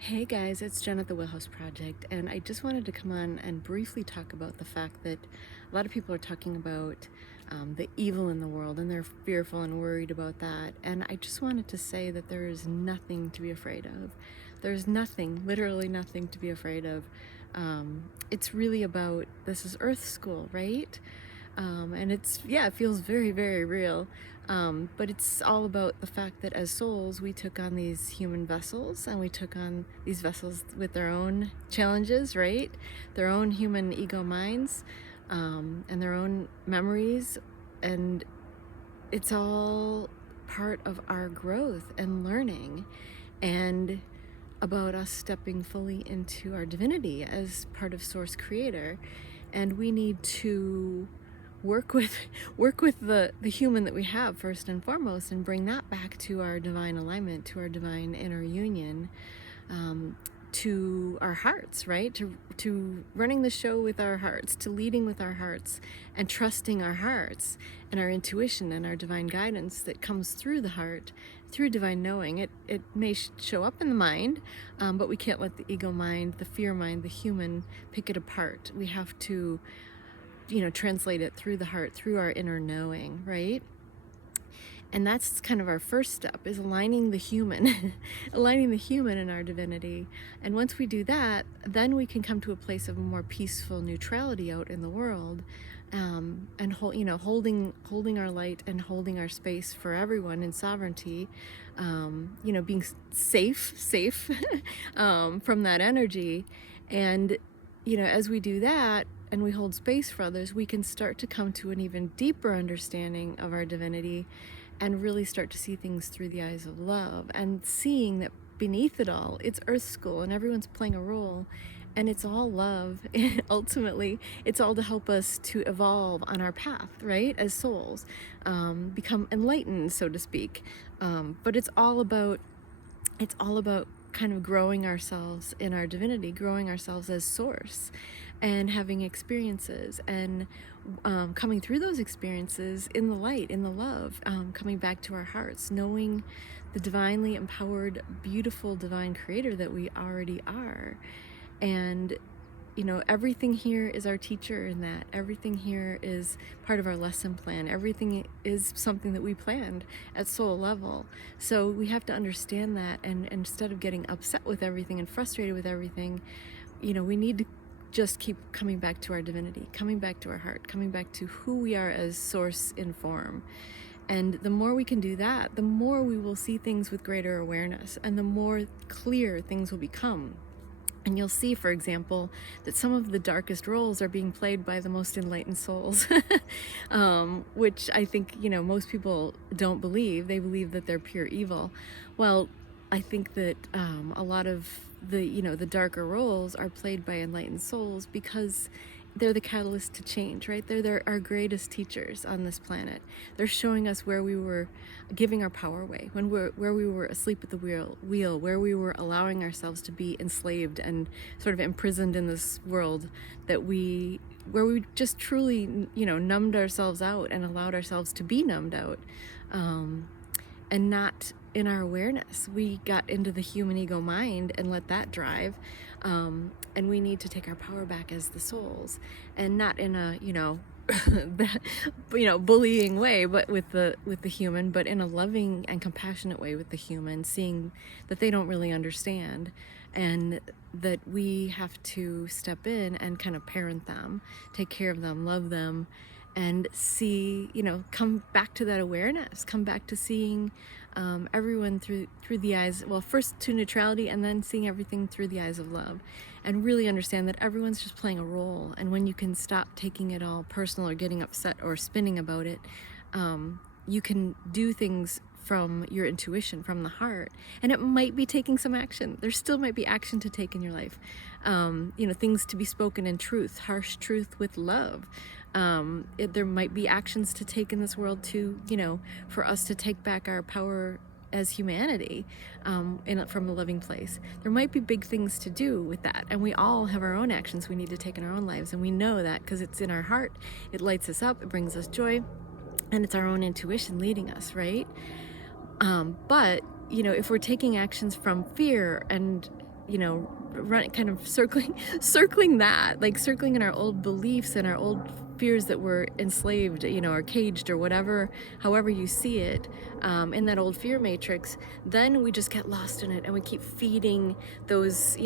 Hey guys, it's Jen at the Wheelhouse Project, and I just wanted to come on and briefly talk about the fact that a lot of people are talking about the evil in the world, and they're fearful and worried about that. And I just wanted to say that there is nothing to be afraid of. There's nothing, literally nothing to be afraid of. It's really about, this is Earth School, right? And it feels very, very real. But it's all about the fact that as souls, we took on these human vessels, and we took on these vessels with their own challenges, right? Their own human ego minds, and their own memories. And it's all part of our growth and learning, and about us stepping fully into our divinity as part of Source Creator. And we need to work with the human that we have first and foremost, and bring that back to our divine alignment, to our divine inner union, to our hearts, right? To running the show with our hearts, to leading with our hearts, and trusting our hearts and our intuition and our divine guidance that comes through the heart, through divine knowing. It may show up in the mind, but we can't let the ego mind, the fear mind, the human pick it apart. We have to, translate it through the heart, through our inner knowing, right? And that's kind of our first step, is aligning the human, aligning the human in our divinity. And once we do that, then we can come to a place of a more peaceful neutrality out in the world, and holding our light and holding our space for everyone in sovereignty, being safe from that energy. And as we do that, and we hold space for others, we can start to come to an even deeper understanding of our divinity, and really start to see things through the eyes of love, and seeing that beneath it all, it's Earth School, and everyone's playing a role, and it's all love. Ultimately, it's all to help us to evolve on our path, right? As souls, become enlightened, so to speak. But it's all about kind of growing ourselves in our divinity, growing ourselves as source, and having experiences, and coming through those experiences in the light, in the love, coming back to our hearts, knowing the divinely empowered, beautiful divine creator that we already are. And everything here is our teacher in that. Everything here is part of our lesson plan. Everything is something that we planned at soul level. So we have to understand that, and instead of getting upset with everything and frustrated with everything, we need to just keep coming back to our divinity, coming back to our heart, coming back to who we are as source in form. And the more we can do that, the more we will see things with greater awareness, and the more clear things will become. And you'll see, for example, that some of the darkest roles are being played by the most enlightened souls, which I think, most people don't believe. They believe that they're pure evil. Well, I think that a lot of the darker roles are played by enlightened souls, because they're the catalyst to change, right? They're our greatest teachers on this planet. They're showing us where we were giving our power away, where we were asleep at the wheel, where we were allowing ourselves to be enslaved and sort of imprisoned in this world where we just truly, numbed ourselves out and allowed ourselves to be numbed out, and not in our awareness. We got into the human ego mind and let that drive. And we need to take our power back as the souls, and not in a bullying way, but with the human, but in a loving and compassionate way with the human, seeing that they don't really understand, and that we have to step in and kind of parent them, take care of them, love them, and see, come back to that awareness, come back to seeing everyone through the eyes, well, first to neutrality, and then seeing everything through the eyes of love, and really understand that everyone's just playing a role. And when you can stop taking it all personal, or getting upset or spinning about it, you can do things from your intuition, from the heart. And it might be taking some action. There still might be action to take in your life. Things to be spoken in truth, harsh truth with love. There might be actions to take in this world to, for us to take back our power as humanity, from a loving place. There might be big things to do with that, and we all have our own actions we need to take in our own lives, and we know that because it's in our heart. It lights us up, it brings us joy, and it's our own intuition leading us, right? But if we're taking actions from fear and kind of circling that, like circling in our old beliefs and our old fears that we're enslaved, or caged, or whatever, however you see it, in that old fear matrix. Then we just get lost in it, and we keep feeding those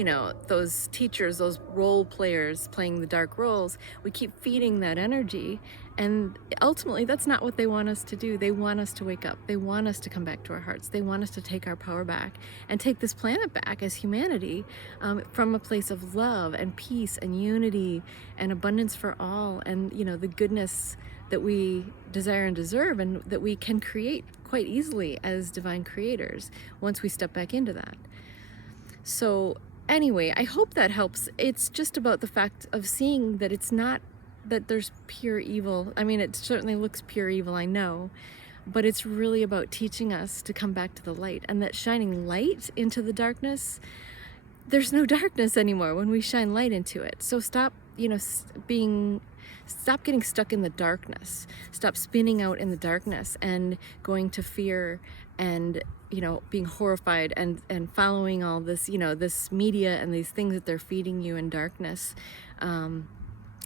teachers, those role players playing the dark roles. We keep feeding that energy, and ultimately that's not what they want us to do. They want us to wake up. They want us to come back to our hearts. They want us to take our power back and take this planet back as humanity, from a place of love and peace and unity and abundance for all, and the goodness that we desire and deserve, and that we can create quite easily as divine creators once we step back into that. So anyway, I hope that helps. It's just about the fact of seeing that it's not that there's pure evil. I mean, it certainly looks pure evil, I know, but it's really about teaching us to come back to the light, and that shining light into the darkness, there's no darkness anymore when we shine light into it. So stop getting stuck in the darkness. Stop spinning out in the darkness and going to fear and being horrified and following all this this media and these things that they're feeding you in darkness,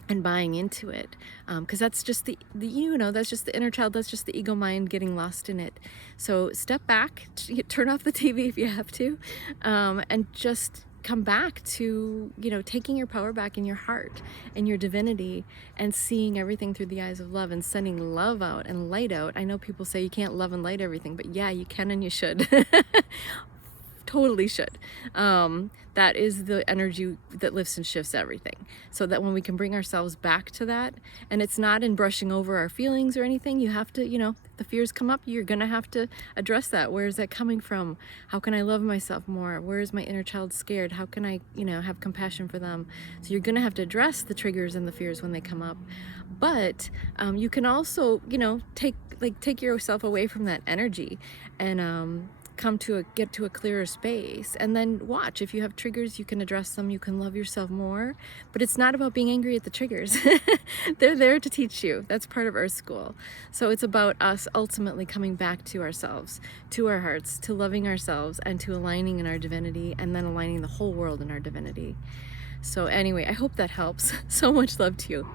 and buying into it, because that's just that's just the inner child, that's just the ego mind getting lost in it. So step back, turn off the TV if you have to, and just come back to taking your power back in your heart and your divinity, and seeing everything through the eyes of love, and sending love out and light out. I know people say you can't love and light everything, but yeah, you can, and you should. Totally should. That is the energy that lifts and shifts everything. So that when we can bring ourselves back to that, and it's not in brushing over our feelings or anything, you have to, if the fears come up, you're gonna have to address that. Where is that coming from? How can I love myself more? Where is my inner child scared? How can I, have compassion for them? So you're gonna have to address the triggers and the fears when they come up. But you can also, take yourself away from that energy, and get to a clearer space, and then watch. If you have triggers, you can address them, you can love yourself more. But it's not about being angry at the triggers. They're there to teach you. That's part of Earth School. So it's about us ultimately coming back to ourselves, to our hearts, to loving ourselves, and to aligning in our divinity, and then aligning the whole world in our divinity. So anyway, I hope that helps. So much love to you.